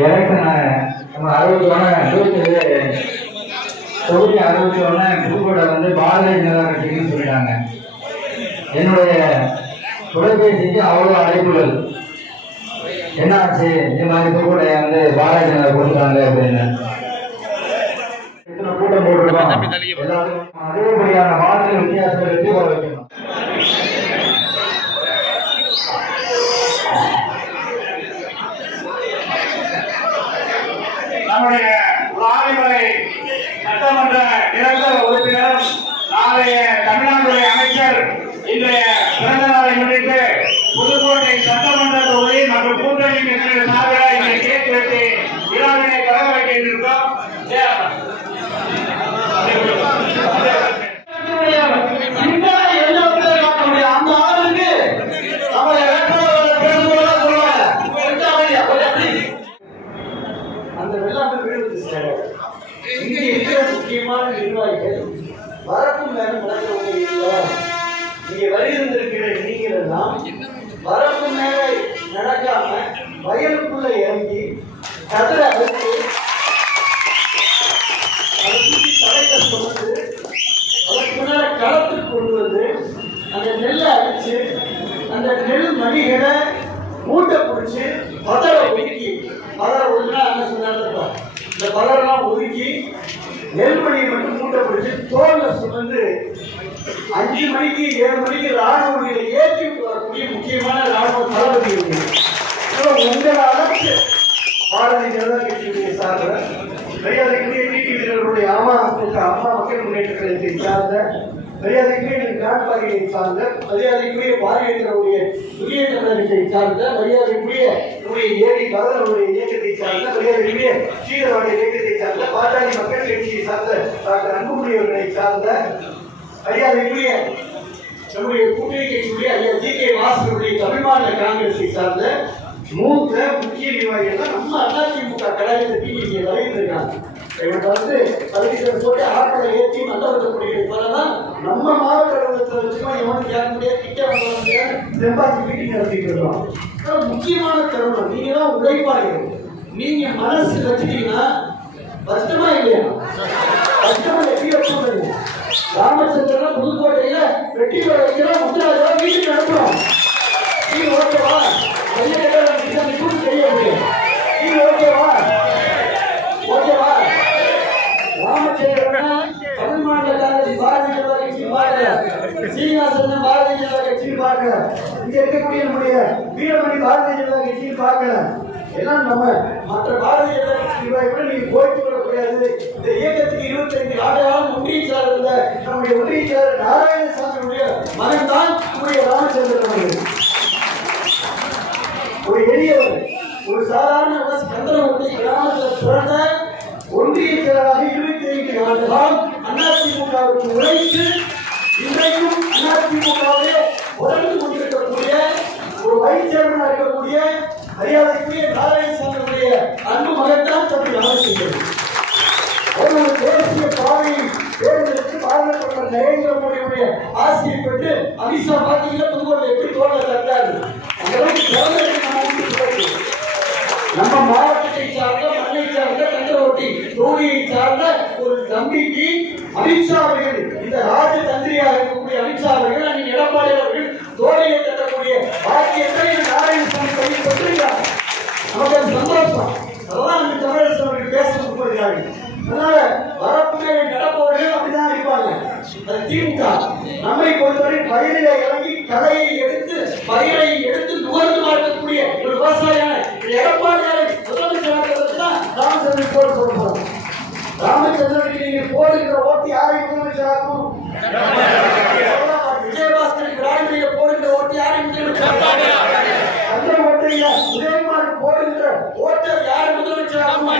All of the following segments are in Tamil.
எலெக்ஷன் நம்ம தொகுதி 61 புதுக்கோட்டை வந்து பாரதிய ஜனதா கட்சின்னு சொல்லிட்டாங்க. என்னுடைய தொலைபேசிக்கு அவ்வளோ அழைப்புகள் என்ன ஆச்சு, இந்த மாதிரி புதுக்கோட்டையை வந்து பாரதிய ஜனதா கொடுத்துட்டாங்க அப்படின்னு கூட்டம் போட்டுருக்கோம். எல்லாரும் அதிகப்படியான வாக்கு வித்தியாசத்தை வெற்றி பெற வைக்கணும். நம்முடைய ஆதிமலை சட்டமன்ற நிரந்தர உறுப்பினர் நாளைய தமிழ்நாட்டுடைய அமைச்சர் இன்றைய பிறந்த நாளை முன்னிட்டு புதுக்கோட்டை சட்டமன்ற தொகுதி மற்றும் கூட்டணி கட்சிகள் சார்பில் இங்கே கேக் வெட்டி விழாவினை தொடங்க வைக்கின்றோம். இங்கே இருக்கிற முக்கியமான நிர்வாகிகள் வரப்பும் மேலும் நடக்கவில்லை. இங்கே வருகின்றிருக்கிற நீங்கள் எல்லாம் வரப்பு மேல நடக்காம வயலுக்குள்ள இறங்கி கதிர அழைத்து அதை சுற்றி தலைக்க சொன்னது அதற்கு முன்னால களத்துக்கு கொண்டு வந்து அந்த நெல்லை அடிச்சு அந்த நெல் மணிகளை மூட்டை பிடிச்சி பதரை ஒதுக்கி பதரை ஒதுக்கினா என்ன சொன்னாங்க, இந்த பதரெல்லாம் ஒதுக்கி நெல்மணியை மட்டும் மூட்டை பிடிச்சி தோல்ல சுமந்து 5 மணிக்கு 7 மணிக்கு ராணுவ ஏற்றி வரக்கூடிய முக்கியமான ராணுவ தளபதி உங்களை அளவுக்கு பாரதிய ஜனதா கட்சியுடைய சார்ந்த மரியாதைக்குரிய டிடி வீரர்களுடைய அம்மா மக்கள் முன்னேற்ற கழகத்தை சார்ந்த மரியாதைக்குரிய காட்பாடியை சார்ந்த மரியாதைக்குரிய பாரதியர்களுடைய புதிய தமிழகத்தை சார்ந்த மரியாதைக்குரிய ஏடி பரதனுடைய இயக்கத்தை சார்ந்த மரியாதைக்குரிய ஸ்ரீதரனுடைய இயக்கத்தை சார்ந்த பாட்டாளி மக்கள் கட்சியை சார்ந்த டாக்டர் அன்புமணியவர்களை சார்ந்த மரியாதைக்குரிய நம்முடைய கூட்டணி கட்சியுடைய ஐயா ஜி.கே. வாசனுடைய தமிழ் மாநில காங்கிரஸை சார்ந்த மூத்த முக்கிய நிர்வாகிகள் தான் நம்ம அதிமுக கழகத்துக்கு இங்கே வருகின்றாங்க. இவங்க வந்து பதவிகளை போட்டு ஆட்களை ஏற்றி மண்டபத்தை போலதான் நம்ம மாவட்ட அலுவலகத்தில் வச்சுமா எவனும் கேட்க முடியாது, கிட்ட வந்தவங்க செம்பாச்சி மீட்டிங் நடத்திட்டு இருக்கோம். முக்கியமான தருணம், நீங்க தான் உழைப்பாளிகள். நீங்க மனசு வச்சுட்டீங்கன்னா கஷ்டமா இல்லையா? கஷ்டமா வெற்றி வச்சுருங்க. ராமச்சந்திரன் புதுக்கோட்டையில வெற்றி பெற வைக்கிறோம், முத்துராஜா வீட்டுக்கு அனுப்புறோம். நீ ஓகேவா? தெரிய முடியும். நீ ஓகேவா? ஓகேவா? ராமச்சந்திரன் தமிழ் மாநில காங்கிரஸ் பாரதிய ஜனதா கட்சி பார்க்கல, சீனிவாசன் பாரதிய ஜனதா கட்சி பார்க்கல, இங்க இருக்கக்கூடிய நம்முடைய வீரமணி பாரதிய ஜனதா கட்சி பார்க்கல. எல்லாம் நம்ம மற்ற பாரதிய ஜனதா கட்சி நிர்வாகிகள் நீங்க கோரிக்கை கொள்ளக்கூடாது. இந்த இயக்கத்துக்கு 25 ஆண்டுகாலம் ஒன்றிய செயலர் இருந்த நம்முடைய ஒன்றிய செயலர் நாராயணசாமியுடைய மகன் தான் நம்முடைய ராமச்சந்திரன் அவர்கள். ஒரு எளியவர், ஒரு சாதாரண கந்தரவட்டி கிராமத்தில் பிறந்த ஒன்றிய செயலராக 25 ஆண்டுகாலம் அதிமுகவுக்கு உழைத்து இன்றைக்கும் அதிமுகவே உடந்து கொண்டிருக்கக்கூடிய ஒரு வைஸ் சேர்மனாக இருக்கக்கூடிய மரியாதைக்குரிய நாராயணசாமியுடைய அன்பு மகன்தான் தமிழ் ராமச்சந்திரன். ஒரு தேசிய பாதையை தேர்ந்தெடுத்து பாரத பிரதமர் நரேந்திர மோடியுடைய ஆசையை பெற்று அமித்ஷா பாத்தீங்கன்னா புதுக்கோட்டை எப்படி தோல்ல தட்டாரு. நம்ம மாவட்டத்தை சார்ந்த மண்ணை சார்ந்த கந்தரவட்டி தொகுதியை சார்ந்த ஒரு தம்பிக்கு அமித்ஷா அவர்கள், இந்த ராஜ தந்திரியாக இருக்கக்கூடிய அமித்ஷா அவர்கள், நீங்க எடப்பாடி அவர்கள் தோழியை தட்டக்கூடிய பாக்கியத்தை நாராயணசாமி கையில் பெற்றிருக்கிறார். நமக்கு அது சந்தோஷம். அதெல்லாம் இந்த தமிழரசு அவர்கள் பேச முற்படுகிறார்கள். அதனால வரப்புமே நடப்பவர்கள் அப்படிதான் இருப்பாங்க. அது திமுக. நம்மை பொறுத்தவரை பயிரை இறங்கி கலையை எடுத்து பயிரை எடுத்து நுகர்ந்து பார்க்கக்கூடிய ஒரு விவசாயியான எடப்பாடியாரை முதலமைச்சராக தான் ராமச்சந்திரன் போட சொல்றோம். ராமச்சந்திரனுக்கு நீங்க போடுகிற ஓட்டு யாரை முதலமைச்சராக்கும்? விஜயபாஸ்கருக்கு ராஜ்மீக போடுகிற ஓட்டு யாரை முதலமைச்சராக்கும்? அந்த ஓட்டையா உதயகுமாருக்கு போடுகிற ஓட்டர் யாரை முதலமைச்சராகும்?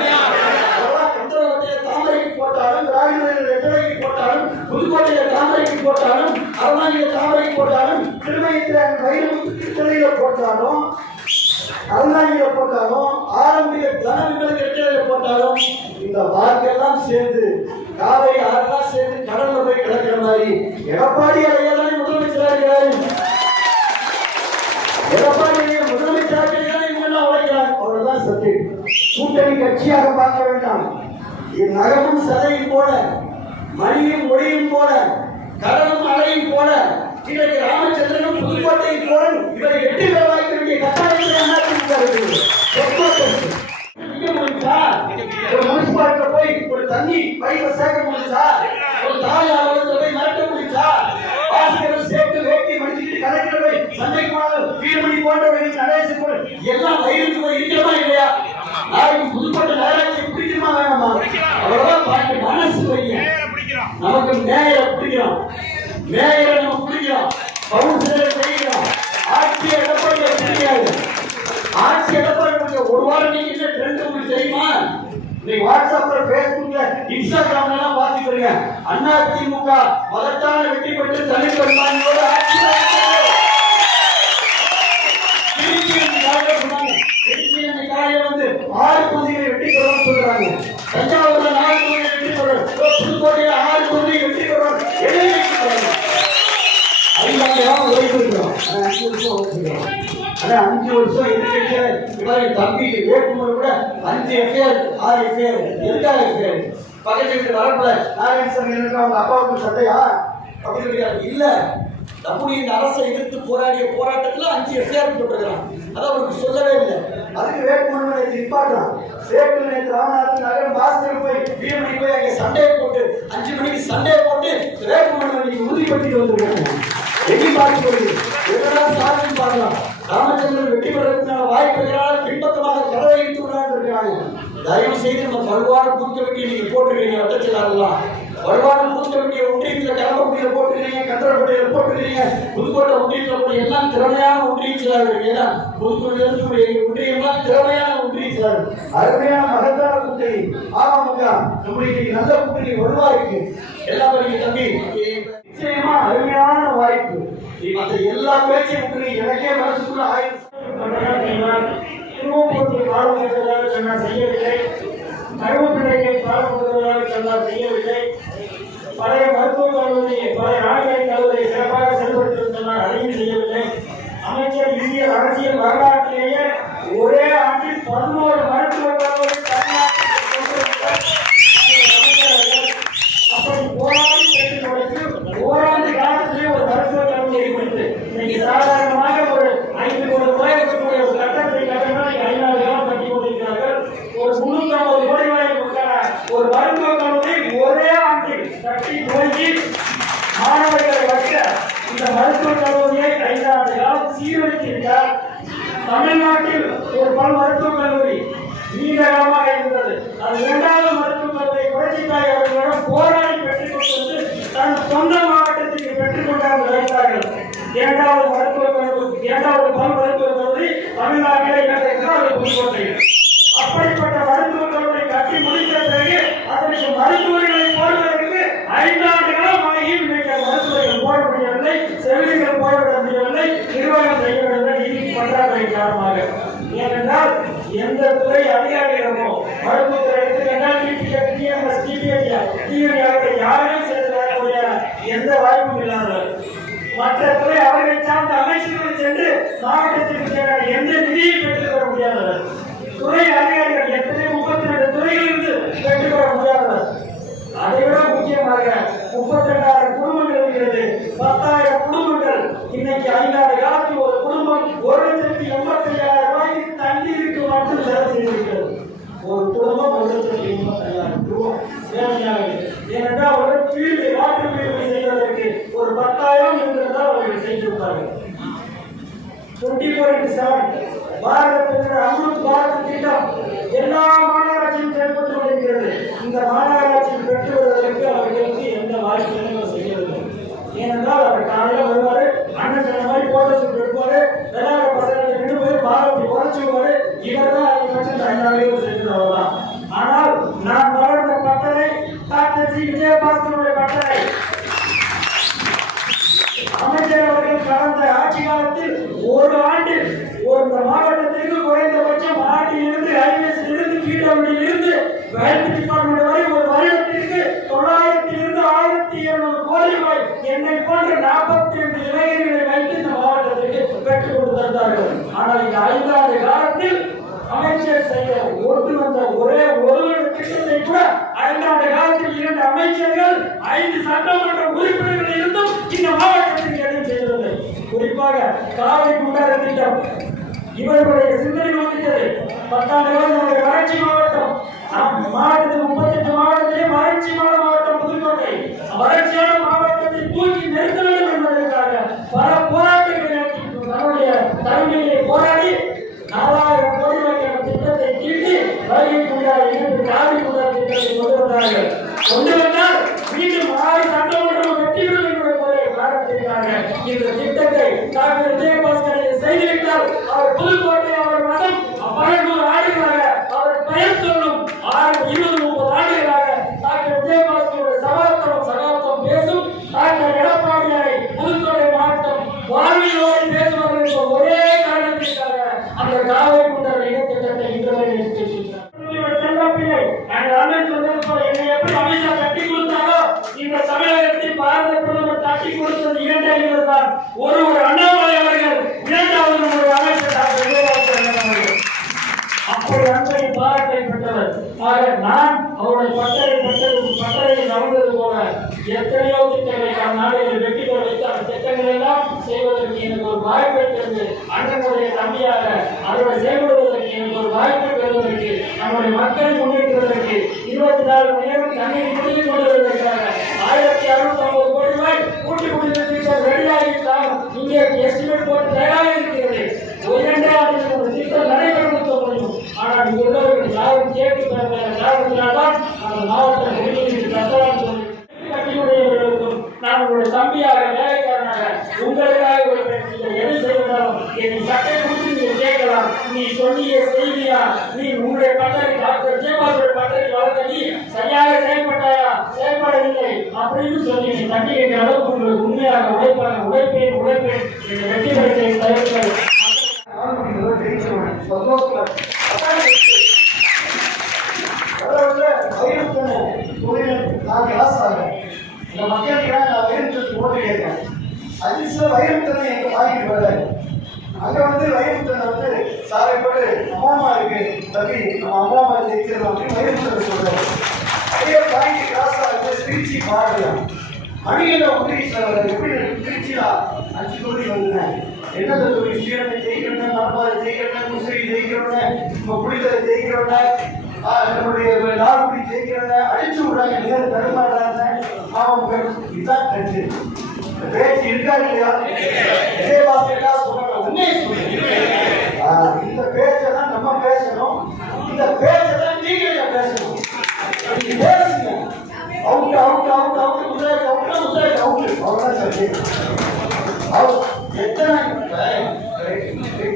தாமரைக்கு போட்டாலும், ராஜ்மீக வெற்றலைக்கு போட்டாலும், புதுக்கோட்டையில தாமரைக்கு போட்டாலும், அருணாகில தாமரைக்கு போட்டாலும், திருமயத்தில் வயிறு போட்டாலும், அருணாகில போட்டாலும், ஆரம்பிய தனவிமலுக்கு வெற்றலையில போட்டாலும், இந்த வாக்கெல்லாம் சேர்ந்து காலை ஆறெல்லாம் சேர்ந்து கடல்ல போய் கிடக்கிற மாதிரி எடப்பாடி ஐயாதான் முதலமைச்சராக இருக்கிறாரு. எடப்பாடி முதலமைச்சராக இவங்க எல்லாம் உழைக்கிறாங்க. அவ்வளவுதான் மாவட்டத்தில் கூட்டணி கட்சியாக பார்க்க வேண்டாம். நகமும் சதையும் போல, மணியும் ஒளியும் போல, கடலும் அலையும் போல, இன்றைக்கு ராமச்சந்திரனும் புதுக்கோட்டையும் போல இவரை வெற்றி பெற வாய்க்க வேண்டிய கட்டாயத்தில் ஒரு முனிசிபாலிட்டி போய் ஒரு தண்ணி பைப்பை சேர்க்க முடிஞ்சா, ஒரு தாய் அலுவலகத்தில் போய் மிரட்ட முடிஞ்சா, ஆசிரியர்கள் சேர்த்து வேட்டி மடிச்சுட்டு கலெக்டர் போய் சந்தைக்கு வீடுமணி போன்றவர்கள் நடேசி போல எல்லாம் வயிறுக்கு போய் இருக்கிறதா இல்லையா? நாளைக்கு புதுக்கோட்டை நகராட்சியை பிடிக்கணுமா வேணாமா? அவ்வளவுதான் பாட்டு மனசு வைங்க. நமக்கு மேயரை பிடிக்கிறோம், மேயரை நம்ம பிடிக்கிறோம், கவுன்சிலரை செய்கிறோம், ஆட்சியை எடப்பாடியை பிடிக்காது. ஆட்சி எடப்பாடி ஒரு வாரம் நீங்க என்ன ட்ரெண்ட் உங்களுக்கு தெரியுமா? நீங்க வாட்ஸ்அப்ல, பேஸ்புக்ல, இன்ஸ்டாகிராம்ல எல்லாம் பாத்துக்கிறீங்க. அதிமுக மகத்தான வெற்றி பெற்று தனிப்பெரும்பான்மையோட ஆட்சி வந்து 6 தொகுதிகளை வெற்றி பெறும் சொல்றாங்க. தஞ்சாவூர்ல 4 தொகுதிகளை வெற்றி பெறும், புதுக்கோட்டையில 6 தொகுதிகளை வெற்றி பெறும். 5 வருஷம் எதிர்கட்சியில தம்பி வேட்புமனு கூட 5 எஃப்ஐஆர் 6 எஃப்ஐஆர் எதுக்காக எஃப்ஐஆர்? பக்கத்து வீட்டு வரப்புல நாராயணசாமி அவங்க அப்பாவுக்கு சட்டையா பக்கத்து இல்ல. நம்முடைய இந்த அரசை எதிர்த்து போராடிய போராட்டத்துல 5 எஃப்ஐஆர் போட்டுருக்கிறான். அதை அவருக்கு சொல்லவே இல்லை. அதுக்கு வேட்புமனு நிற்பாட்டான். சேட்டு நேற்று ராமநாதன் நகரம் பாஸ்கர் போய் வீரமணி போய் அங்கே சண்டையை போட்டு 5 மணிக்கு சண்டையை போட்டு வேட்புமனு உறுதிப்படுத்திட்டு வந்துருக்காங்க. எண்ணி பார்த்து வருது எதெல்லாம் சாதனை பார்க்கலாம். ராமச்சந்திரன் வெற்றி பெறுவதற்கான வாய்ப்புகளால் பின்பக்கமாக கதவை இழுத்து இருக்கிறாங்க. தயவு செய்து நம்ம வலுவான பூத்த வெட்டியை நீங்க போட்டுக்கிறீங்க. வட்டச்சிலாரெல்லாம் வலுவான பூத்த வெட்டியை ஒன்றியத்தில் கலம்பக்குடியில போட்டுக்கிறீங்க, கந்தரப்பட்டியில போட்டுக்கிறீங்க, புதுக்கோட்டை ஒன்றியத்தில் போட்டு எல்லாம் திறமையான ஒன்றியச்சிலார்கள். ஏன்னா புதுக்கோட்டையிலிருந்து ஒன்றியம்லாம் திறமையான ஒன்றியச்சிலார்கள். அருமையான மகத்தான கூட்டணி அமமுக நம்முடைய நல்ல கூட்டணி வலுவாயிருக்கு. எல்லாரும் தம்பி நிச்சயமா அருமையான வாய்ப்பு. மற்ற எல்லா பேச்சையும் விட்டு எனக்கே மனசுக்குள்ள திருவம்பூருக்கு பாடுபடுவதாக சொன்னால் செய்யவில்லை, கருவப்பிள்ளைக்கு பாடுபடுவதாக சொன்னால் செய்யவில்லை, பழைய மருத்துவக் கல்லூரி பழைய ராணிகளின் கல்லூரியை சிறப்பாக செயல்படுத்த சொன்னால் அதையும் செய்யவில்லை. அமைச்சர் இந்திய அரசியல் வரலாற்றிலேயே ஒரே ஆண்டில் 11 மருத்துவக் கல்லூரி அப்படி போராடி பெற்றுக் கொடுத்து ஓராண்டு காலத்திலே ஒரு மருத்துவக் கல்லூரியை கொடுத்து இன்னைக்கு சாதாரணமாக ஒரு 5 கோடி ரூபாய் இருக்கக்கூடிய ஒரு கட்டத்தை கட்டணம் 5 காலம் கட்டி கொண்டிருக்கிறார்கள். ஒரு 350 கோடி ரூபாய்க்கான ஒரு மருத்துவக் கல்லூரி ஒரே ஆண்டில் கட்டி துவங்கி மாணவர்களை வைக்க இந்த மருத்துவக் கல்லூரியை 5 ஆண்டு காலம் சீரழித்திருந்தார். தமிழ்நாட்டில் ஒரு பல் மருத்துவக் கல்லூரி நீண்ட காலமாக இருந்தது. அது 2வது மருத்துவக் கல்லூரி புரட்சித்தாய் அவர்களிடம் போராடி பெற்றுக் கொண்டு தன் சொந்த மாவட்டத்திற்கு பெற்றுக் கொண்டாந்து வைத்தார்கள். 2வது மருத்துவக் கல்லூரி, 2வது பல் மருத்துவக் கல்லூரி தமிழ்நாட்டிலே கட்டியிருக்கிறார் புதுக்கோட்டையில். அப்படிப்பட்ட மருத்துவக் கல்லூரி கட்டி முடித்த பிறகு அதற்கு மருத்துவர்களை போடுவதற்கு 5 ஆண்டு காலம் ஆகியும் இன்றைக்கு மருத்துவர்கள் போட முடியவில்லை, செவிலியர்கள் போடவிட முடியவில்லை, நிர்வாகம் செய்யவில்லை நிதி பற்றாக்குறை காரணமாக. ஏனென்றால் எந்த துறை அதிகாரிகளோ மருத்துவத்துறை எடுத்துக்கொண்டால் யாரையும் சேர்த்துக்கூடிய எந்த வாய்ப்பும் இல்லாதவர். மற்ற துறை அவர்களை சார்ந்த அமைச்சர்கள் சென்று மாவட்டத்திற்கு எந்த நிதியும் பெற்றுக் தர முடியாதவர். துறை அதிகாரிகள் எத்தனை 32 துறையிலிருந்து பெற்றுக் தர முடியாதவர். அதைவிட முக்கியமாக 32,000 குடும்பங்கள் இருக்கிறது. 10,000 குடும்பங்கள் இன்னைக்கு 5 ஆண்டு காலத்தில் ஒரு குடும்பம் 1,85,000 ரூபாய்க்கு தண்ணீருக்கு மட்டும் செலவு செய்திருக்கிறது. ஒரு குடும்பம் 1,85,000 ரூபாய் தேவையானது. ஏனென்றால் அவர்கள் ஃபீல்டு வாட்டர் பியூரிஃபை செய்வதற்கு ஒரு 10,000 இருந்திருந்தால் அவர்கள் செய்திருப்பார்கள். 24/7 பாரத பிரதமர் அமிர்த் பாரத் திட்டம் எல்லா மாநகராட்சியும் செயல்பட்டு வருகிறது. இந்த மாநகராட்சியில் பெற்று வருவதற்கு அவர்களுக்கு எந்த வாய்ப்புகளும் செய்யவில்லை. ஏனென்றால் அவர் காலையில் வருவாரு, அண்ணன் சொன்ன மாதிரி போட்டோ ஷூட் எடுப்பாரு, விளையாட பசங்களை நின்று போய் பாரதி குறைச்சுவாரு. இவர் தான் அதிகபட்சம் 5 செய்தவர்தான். ஆனால் நான் வளர்ந்த பட்டறை டாக்டர் சி விஜயபாஸ்கருடைய பட்டறை. அமைச்சர் அவர்கள் கடந்த ஆட்சி காலத்தில் ஒரு ஆண்டில் ஒரு மாவட்டத்திற்கு குறைந்தபட்சம் ஆட்டிலிருந்து ஹைவேஸிலிருந்து பீடபிள்யூலிருந்து ஹெல்த் டிபார்ட்மெண்ட் வரை ஒரு வருடத்திற்கு 900 இருந்து 1,200 கோடி ரூபாய் என்னை போன்ற 42 இளைஞர்களை வைத்து இந்த மாவட்டத்திற்கு பெற்றுக் கொடுத்திருந்தார்கள். ஆனால் இந்த 5 ஆண்டு காலத்தில் அமைச்சர் செய்ய ஒட்டு வந்த ஒரே ஒரு திட்டத்தை கூட 5 ஆண்டு காலத்தில் 2 அமைச்சர்கள் 5 சட்டமன்ற உறுப்பினர்கள் இருந்தும் இந்த மாவட்டத்தில் எதுவும் செய்யவில்லை. குறிப்பாக காவிரி குண்டார திட்டம் இவர்களுடைய சிந்தனை வந்துட்டது. 10 ஆண்டு காலம் நம்முடைய வறட்சி மாவட்டம், மாவட்டத்தில் 38 மாவட்டத்திலே வறட்சி மாவட்டம் புதுக்கோட்டை. வறட்சியான மாவட்டத்தை தூக்கி நிறுத்த வேண்டும் என்பதற்காக பல போராட்டங்களை நடத்தி நம்முடைய தலைமையை போராடி 4000 கோடி ரூபாய்க்கான திட்டத்தை தீட்டி வைகை குண்டார் இணைப்பு காவிரி குண்டார் திட்டத்தை கொண்டு வந்தால் மீண்டும் 6 சட்டமன்றம் வெற்றிகள் என்ற ஒரே காரணத்திற்காக இந்த திட்டத்தை டாக்டர் விஜயபாஸ்கரை செய்துவிட்டால் அவர் புதுக்கோட்டை அவர் மதம் 12 ஆண்டுகளாக அவர் பெயர் சொல்லும் 20-30 ஆண்டுகளாக டாக்டர் விஜயபாஸ்கருடைய சகாப்தம் பேசும் டாக்டர் எடப்பாடியாரை புதுக்கோட்டை மாவட்டம் வாழ்வியோடு பேசுவார்கள் என்ற ஒரே காரணத்திற்காக அந்த காவிரி குண்டார் இணைய திட்டத்தை இன்று வரை நிறுத்தியிருக்கிறார். என்னை எப்படி அமித்ஷா தட்டி கொடுத்தாரோ இந்த தமிழகத்தில் பாரத பிரதமர் தட்டி கொடுத்தது 2 அறிஞர் தான். ஒரு அண்ணாமலை அவர்கள், 2வது நம்முடைய அமைச்சர் டாக்டர் விஜயபாஸ்கர் அவர்கள். அப்படி அன்பை பாராட்டை பெற்றவர். ஆக நான் அவருடைய பட்டறையில் நடந்தது போல எத்தனையோ திட்டங்களை நாடுகளில் வெற்றி பெற வைத்து அந்த திட்டங்களை எல்லாம் செய்வதற்கு எனக்கு ஒரு வாய்ப்பை தந்து அண்ணனுடைய தம்பியாக அதோட செயல்படுவதற்கு எனக்கு ஒரு வாய்ப்பை பெறுவதற்கு நம்முடைய மக்களை முன்னேற்றுவதற்கு 24 மணி நேரம் தண்ணீர் குடித்துக் கொள்வதற்காக 1650 கோடி ரூபாய் கூட்டி குடிநீர் திட்டம் ரெடியாகிவிட்டால் இங்கே எஸ்டிமேட் போட்டு தயாராக இருக்கிறது. 2 ஆண்டுகள் திட்டம் நடைபெறுத்த முடியும். ஆனால் இங்கு உள்ளவர்கள் யாரும் கேட்டு பெற காரணத்தினால்தான் அந்த மாவட்ட குடிநீர் கட்டணம் கட்டியுடையவர்களுக்கும் நான் உங்களுடைய தம்பியாக வேலைக்காரனாக உங்களுக்காக எது செய்வதாலும் என் சட்டை குறித்து நீங்கள் கேட்கலாம். நீ சொன்னிய செய்தியா, நீ உங்களுடைய பட்டறை டாக்டர் விஜயபாஸ்கர் பட்டறை வளர்த்த நீ சரியாக செயல்பட்டாயா, செயல்படவில்லை அப்படின்னு சொல்லி நீ தட்டி கேட்கிற அளவுக்கு உங்களுக்கு உண்மையாக உழைப்பேன் என்று வெற்றி பெற்ற தயாரிப்பார். இந்த மக்களுக்கு நான் வைரமுத்தனுக்கு ஓட்டு கேட்கிறேன். அதிர்ஷ்ட வைரமுத்தனை எங்க வாங்கிட்டு வர்றாரு. அங்க வைரமுத்தனை சாரை போட்டு அம்மா இருக்கு தம்பி, நம்ம அம்மா ஜெயிச்சிடலாம் அப்படின்னு வைரமுத்தனை சொல்றாரு. அதே வாங்கி கிராஸ் ஆகுது திருச்சி பாடலாம். மணிகளை எப்படி திருச்சியா 5 தொகுதி வந்துருந்தேன். என்னென்ன தொகுதி ஸ்ரீரங்கை ஜெயிக்கிறோம், மரபாறை ஜெயிக்கிறோம், முசிறி ஜெயிக்கிறோம், நம்ம புளித்தலை ஜெயிக்கிறோம், நம்முடைய நார்குடி ஜெயிக்கிறவங்க அழிச்சு விடுறாங்க, நேர தடுமாறுறாங்க. இதுதான் கட்சி பேச்சு இருக்கா இல்லையா? விஜயபாஸ்கர் சொல்ற உண்மையை சொல்லுங்க. இந்த பேச்சதான் நம்ம பேசணும், இந்த பேச்சதான் நீங்க பேசணும். பேசுங்க. அவுட் அவுட் அவுட் அவுட் குதிரைக்கு அவுட் குதிரைக்கு அவுட் அவ்வளோதான் சரி. அவர் எத்தனை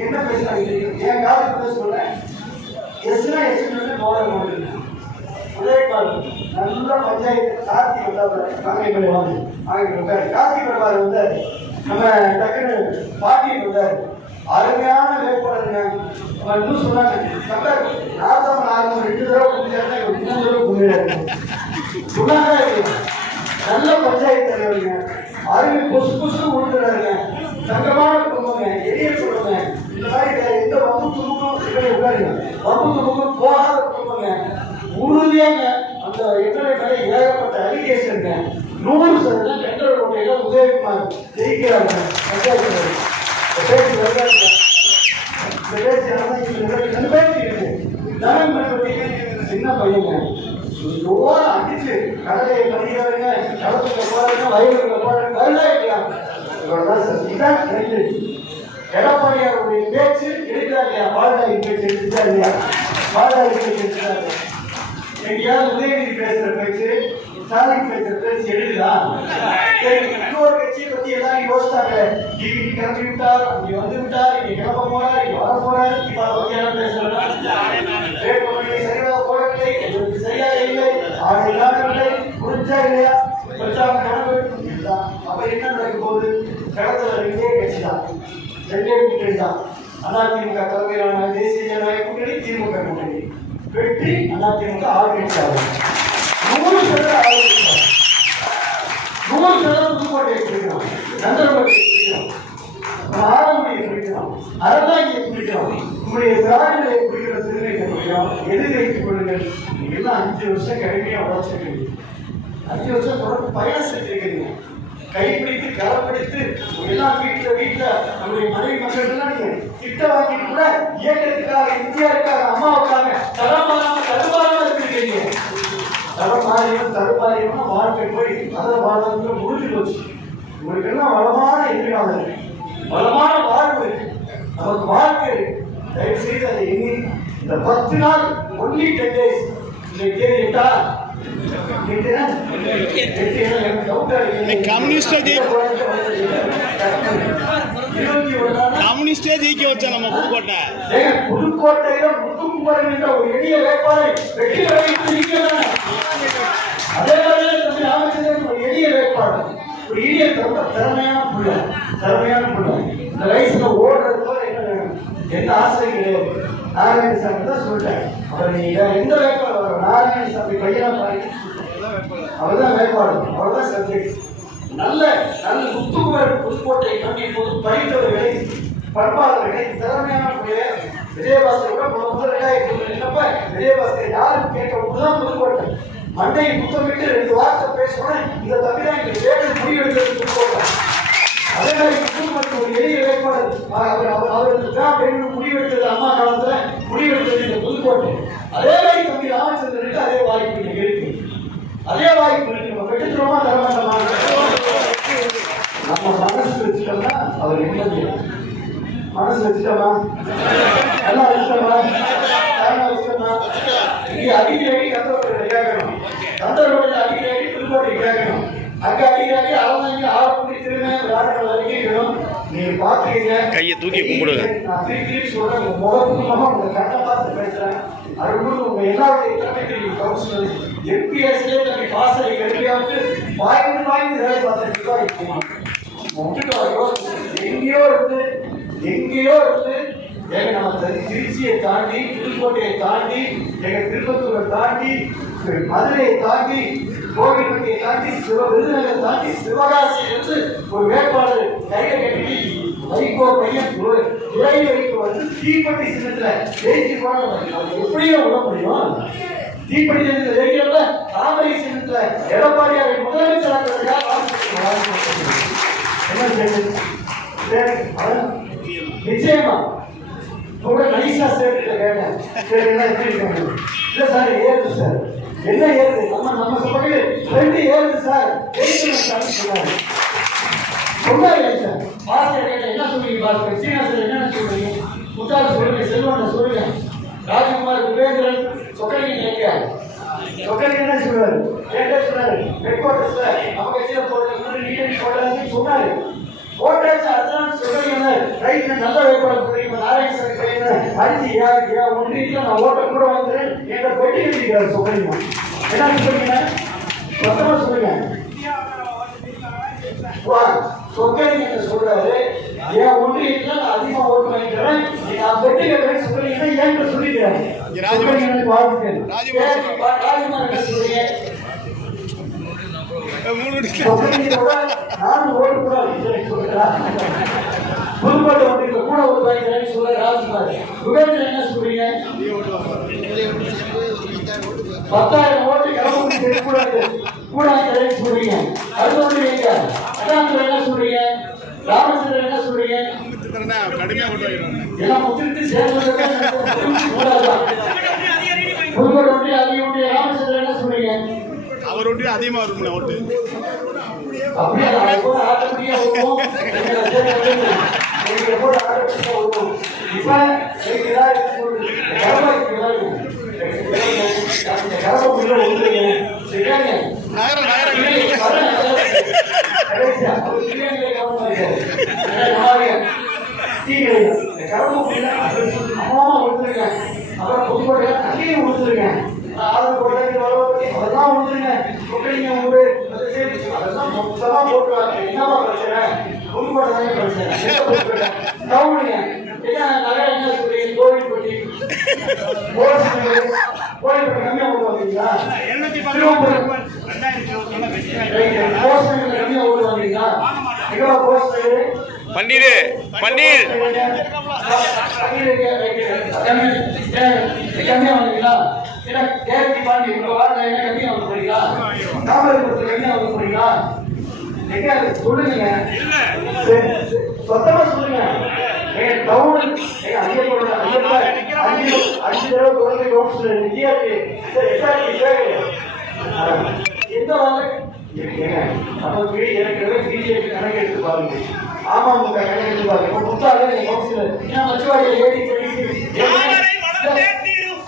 என்ன பேசுறாங்க என் காலத்துல சொல்றேன். எஸ்னா எஸ் போராட முடியும். உதயபால் நல்ல பஞ்சாயத்து கார்த்தி வந்தார். காங்கிரஸ் வாங்க கார்த்தி வருவார் வந்தார். நம்ம டக்குனு பாட்டியில் வந்தார். அருமையான வேட்பாளருங்க. இன்னும் சொன்னாங்க நார்த்தாமன் ஆரம்பம் 2 தடவை குடிச்சாருன்னா 3 தடவை குடிக்கிறாரு சொன்னாங்க. நல்ல பஞ்சாயத்து தலைவருங்க. அருமை புசு புசுன்னு உழுதுறாருங்க. தங்கமான குடும்பங்க, எளிய குடும்பங்க. இந்த மாதிரி எந்த வம்பு துணுக்கும் உட்காருங்க. வம்பு துணுக்கும் போகாத குடும்பங்க. உறுதியாங்க அந்த எத்தனை மேலே ஏகப்பட்ட அலிகேஷனுங்க. 100% டெண்டர் ஓட்டையில உதயகுமார் ஜெயிக்கிறாங்க. பேச்சு வருவாங்க. இந்த பேச்சு 2 பேச்சு இருக்கு. தனம் மற்றும் சின்ன பையங்க ஓரம் அடிச்சு கடலையை படிக்கிறவங்க, கடத்துக்கு போறாங்க, வயலுக்கு போறாங்க, வரலாம் இல்லையா? இதான் ரெண்டு. எடப்பாடியாருடைய பேச்சு எடுக்கிறா இல்லையா? பாரதாயி பேச்சு எடுத்துட்டா இல்லையா? பாரதாயி பேச்சு எடுத்துட்டாங்க. எங்கேயாவது உதயநிதி பேசுற பேச்சு, ஸ்டாலின் பேசுற பேச்சு எடுக்குதா? சரி, இன்னொரு கட்சியை பத்தி எல்லாரும் யோசிச்சாங்க. டிவி கிளம்பி விட்டார், இங்க வந்து விட்டார், இங்க கிளம்ப போறார், இங்க வர போறாரு, இப்ப அதை பத்தி எல்லாம் பேசுறாங்க. வேட்புமணியை சரியாக போடவில்லை, எங்களுக்கு சரியாக இல்லை, ஆள் இல்லாதவில்லை, புரிஞ்சா இல்லையா? பிரச்சாரம் நடந்து இதுதான். அப்ப என்ன நடக்க போகுது? கடத்துல 2 கட்சி தான், 2 கூட்டணி தான். அதிமுக தலைமையிலான தேசிய ஜனநாயக கூட்டணி, திமுக கூட்டணி. வெற்றி அதிமுக 6 கட்சி ஆகும். 100% ஆதரிக்கிறார். 100% புதுக்கோட்டையை பிடிக்கிறோம், நந்தர்கோட்டையை பிடிக்கிறோம், ஆலங்குடியை பிடிக்கிறோம், அறந்தாங்கியை பிடிக்கிறோம். நம்முடைய திராவிடரை பிடிக்கிற திருநெல்வேலி முடியும். எழுதி வைத்துக் கொள்ளுங்கள். நீங்க எல்லாம் 5 வருஷம் கடுமையா உழைச்சிருக்கீங்க. 5 வருஷம் தொடர்ந்து பயணம் செஞ்சிருக்கீங்க. கைப்பிடித்து கரப்பிடித்து எல்லா வீட்டுல நம்முடைய மனைவி மக்கள்லாம் நீங்க திட்ட வாங்கிட்டு கூட இயக்கத்துக்காக, இந்தியாவுக்காக, அம்மாவுக்காக தடுமாறாம இருக்கீங்க. தடுமாறியும் வாழ்க்கை போய் அதில் வாழ்க்கை முடிஞ்சு போச்சு. உங்களுக்கு எல்லாம் வளமான எதிர்காலம் இருக்கு, வளமான வாழ்வு இருக்கு, நமக்கு வாழ்க்கை இருக்கு. தயவு செய்து அதை எண்ணி இந்த 10 நாள் ஒன்லி 10 days இன்னைக்கு தேதி எட்டா கம்யூனிஸ்டே ஜெயிக்க வச்சா நம்ம புதுக்கோட்டை. புதுக்கோட்டையில முத்துக்குமரன் என்ற ஒரு எளிய வேட்பாளரை வெற்றி பெற வைத்திருக்கிறார். அதே மாதிரி தம்பி ராமச்சந்திரன் ஒரு எளிய வேட்பாளர், ஒரு எளிய திறமையான புள்ள. இந்த வயசுல ஓடுறதுல என்ன வேணும், எந்த ஆசை கிடையாது. நாராயணசாமி தான் சொல்லிட்டேன். அவர் நீங்க எந்த வேட்பாளர், நாராயணசாமி பையனா பாருங்க, அவர் தான் வேட்பாளர், அவர் தான் சப்ஜெக்ட். நல்ல முத்துக்குமரன் புதுக்கோட்டை கம்பி பொது படித்தவர்களை, பண்பாளர்களை, திறமையான புள்ளையர். விஜயபாஸ்கர் கூட முதல் 2000 நின்னப்ப விஜயபாஸ்கர் யாரும் கேட்க தான் புதுக்கோட்டை மண்டையை புத்தமிட்டு 2 வார்த்தை பேசணும். இதை தவிர எங்களுக்கு வேறு முடிவெடுக்கிறது புதுக்கோட்டை. அதே மாதிரி முத்துக்குமரன் ஒரு எளிய வேட்பாளர். அவருக்கு தான் வேணும் முடிவெடுத்தது, அம்மா காலத்துல முடிவெடுத்தது இந்த புதுக்கோட்டை. அதே மாதிரி தம்பி ராமச்சந்திரனுக்கு அதே வாய்ப்பு இன்னைக்கு இருக்கு. அதே வாய்ப்பு இருக்கு. நம்ம வெட்டுக்கிறோமா தரமாட்டோமா? நம்ம மனசு வச்சுட்டோம்னா அவர் நிம்மதி. மனசு வச்சுட்டோமா, எல்லாம் வச்சுட்டோமா, வச்சுட்டோமா, இங்கே அடிக்கடி கந்தரோட கேட்கணும், கந்தரோட அடிக்கடி புதுக்கோட்டை கேட்கணும், அங்க அடிக்கடி அளந்தாங்க 6 மணி திரும்ப விளையாடுற வரைக்கும் நீங்க பாத்துக்கீங்க. கையை தூக்கி கும்பிடுங்க. நான் திருப்பி சொல்றேன், உங்க முகத்துமாக உங்க கண்ணை பார்த்து பேசுறேன். அதுக்கு உங்க எல்லாருடைய திறமைக்கு கவுன்சிலர் எம்பிஎஸ்லேயே தன்னை பாசறை கல்வியாவுக்கு வாய்ந்து வேலை பார்த்துட்டு எங்கேயோ இருந்து எங்க நம்ம திருச்சியை தாண்டி, புதுக்கோட்டையை தாண்டி, எங்க திருப்பத்தூரை தாண்டி, மதுரையை தாண்டி, கோவில்பட்டியை தாண்டி, விருதுநகரை தாண்டி, சிவகாசியிலிருந்து ஒரு வேட்பாளர் கையை கட்டி வைகோ பையன் துறை வைகோ வந்து தீப்பட்டி சின்னத்துல ஜெயிச்சு போன எப்படியோ விட முடியும்? தீப்பட்டி சின்னத்துல ஜெயிக்கிறப்ப தாமரை சின்னத்துல எடப்பாடியாரை முதலமைச்சராக நிச்சயமா ரொம்ப நைசா சேர்த்து கேட்டேன். இல்ல சார் ஏறுது சார், என்ன ஏறுது, நம்ம சொல்றது 2 ஏறுது சார் சொன்னாரு. சொன்னாரு சார். பாஸ்கர் கேட்ட என்ன சொல்றீங்க பாஸ்கர், சீனிவாசன் என்ன சொல்றீங்க, முத்தாறு சொல்லுங்க, செல்வன் சொல்லுங்க, ராஜ்குமார், விவேந்திரன், சொக்கலிங்க கேட்க சொக்கலிங்க என்ன சொல்றாரு, கேட்ட சொன்னாரு ஹெட் குவார்டர்ஸ்ல நம்ம கட்சியில போடுறதுன்னு சொன்னாரு. போட்டாச்சு. அதுதான் சொல்றீங்க ரைட், நல்ல வேட்பாளர் சொல்றீங்க நாராயணசாமி பையன் அடிச்சு ஒன்றியத்துல நான் ஓட்ட கூட வந்துறேன் என்ற பெட்டி கட்டிக்கிறாரு. சொல்றீங்க என்ன சொல்றீங்க, மொத்தமா சொல்லுங்க. சொக்கலிங்க சொல்றாரு, என் ஒன்றியத்துல நான் அதிகமா ஓட்டு வாங்கிக்கிறேன், நான் பெட்டி கட்டுறேன்னு சொல்றீங்கன்னா ஏன் சொல்லிக்கிறேன். ராஜ்குமார் என்ன சொல்றீங்க, நானும் ஓட்டு கூட புதுக்கோட்டை ஒன்றியத்துல கூட ஓட்டு வாங்கிக்கிறேன்னு சொல்ற ராஜ்குமார். விவேந்திரன் என்ன சொல்றீங்க, 10,000 ஓட்டு கிளம்பி கூட சொல்றீங்க. அது சொல்றீங்க. அதான் என்ன சொல்றீங்க, ராமச்சந்திரன் என்ன சொல்றீங்க, எல்லாம் முத்திட்டு சேர்ந்து புதுக்கோட்டை ஒன்றிய அதிக ஒன்றிய ராமச்சந்திரன் என்ன சொல்றீங்க, அவர் ஒன்றிய அதிகமா வரும்ல ஓட்டு. அப்படியே ஆட்டோமேட்டிக்கா வருவோம். இப்ப அப்புறம் புதுக்கோட்டையில தண்ணியும் கொடுத்துருக்கேன், அதெல்லாம் வந்துருங்க. அதெல்லாம் மொத்தமா போட்டுருவாங்க. என்னவா பிரச்சனை, புதுக்கோட்டை தானே பிரச்சனை. கவுனிங்க நகரம் என்ன சொல்றீங்க, கோவில்பட்டி கோவில்பட்டி கம்மியா ஓட்டுவாங்களா, கம்மியா ஓட்டுவாங்களா, பன்னீர் கம்மியா வந்தீங்களா? ஏன்னா கேரட்டி பாண்டி உங்க வார்த்தை என்ன கம்மியா வந்து போறீங்களா? தாமரைபுரத்துல கம்மியா வந்து போறீங்களா? எங்க சொல்லுங்க, சொத்தமா சொல்லுங்க. டவுன் ஐயப்போட அஞ்சு தடவை குழந்தை கவுன்சிலர் நிதியாக்கு எந்த வாங்க நமக்கு ஏற்கனவே பிஜேபி கணக்கு எடுத்து பாருங்க. ஆமாம் கணக்கு எடுத்து பாருங்க. இப்போ புத்தாலே கவுன்சிலர் ஏன் மச்சுவாடியில் ஏடி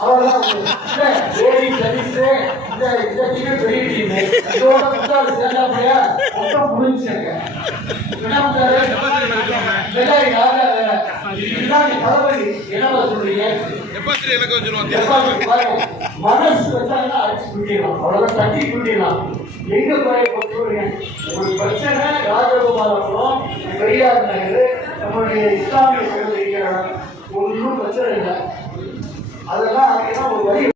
அவ்வளவுதான் ஏடி சர்வீஸ் இந்த டிக்கெட் வெளியிட்டீங்க. இதோட புத்தாடு சேர்ந்தாப்பையா மொத்தம் முடிஞ்சுங்க. என்ன பண்றாரு? வெள்ளாரி ராஜா வேற இதுதான் தளபதி என்ன சொல்றீங்க? மனசு வச்சாங்கன்னா அடிச்சு குட்டிடலாம், அவ்வளவுதான், தட்டி குட்டிடலாம். எங்க குறைய சொல்றீங்க? ஒரு பிரச்சனை ராஜகோபாலபுரம், பெரியார் நகர், நம்மளுடைய இஸ்லாமிய சகோதரிகள் ஒன்றும் பிரச்சனை இல்லை. அதெல்லாம் ஒரு வழி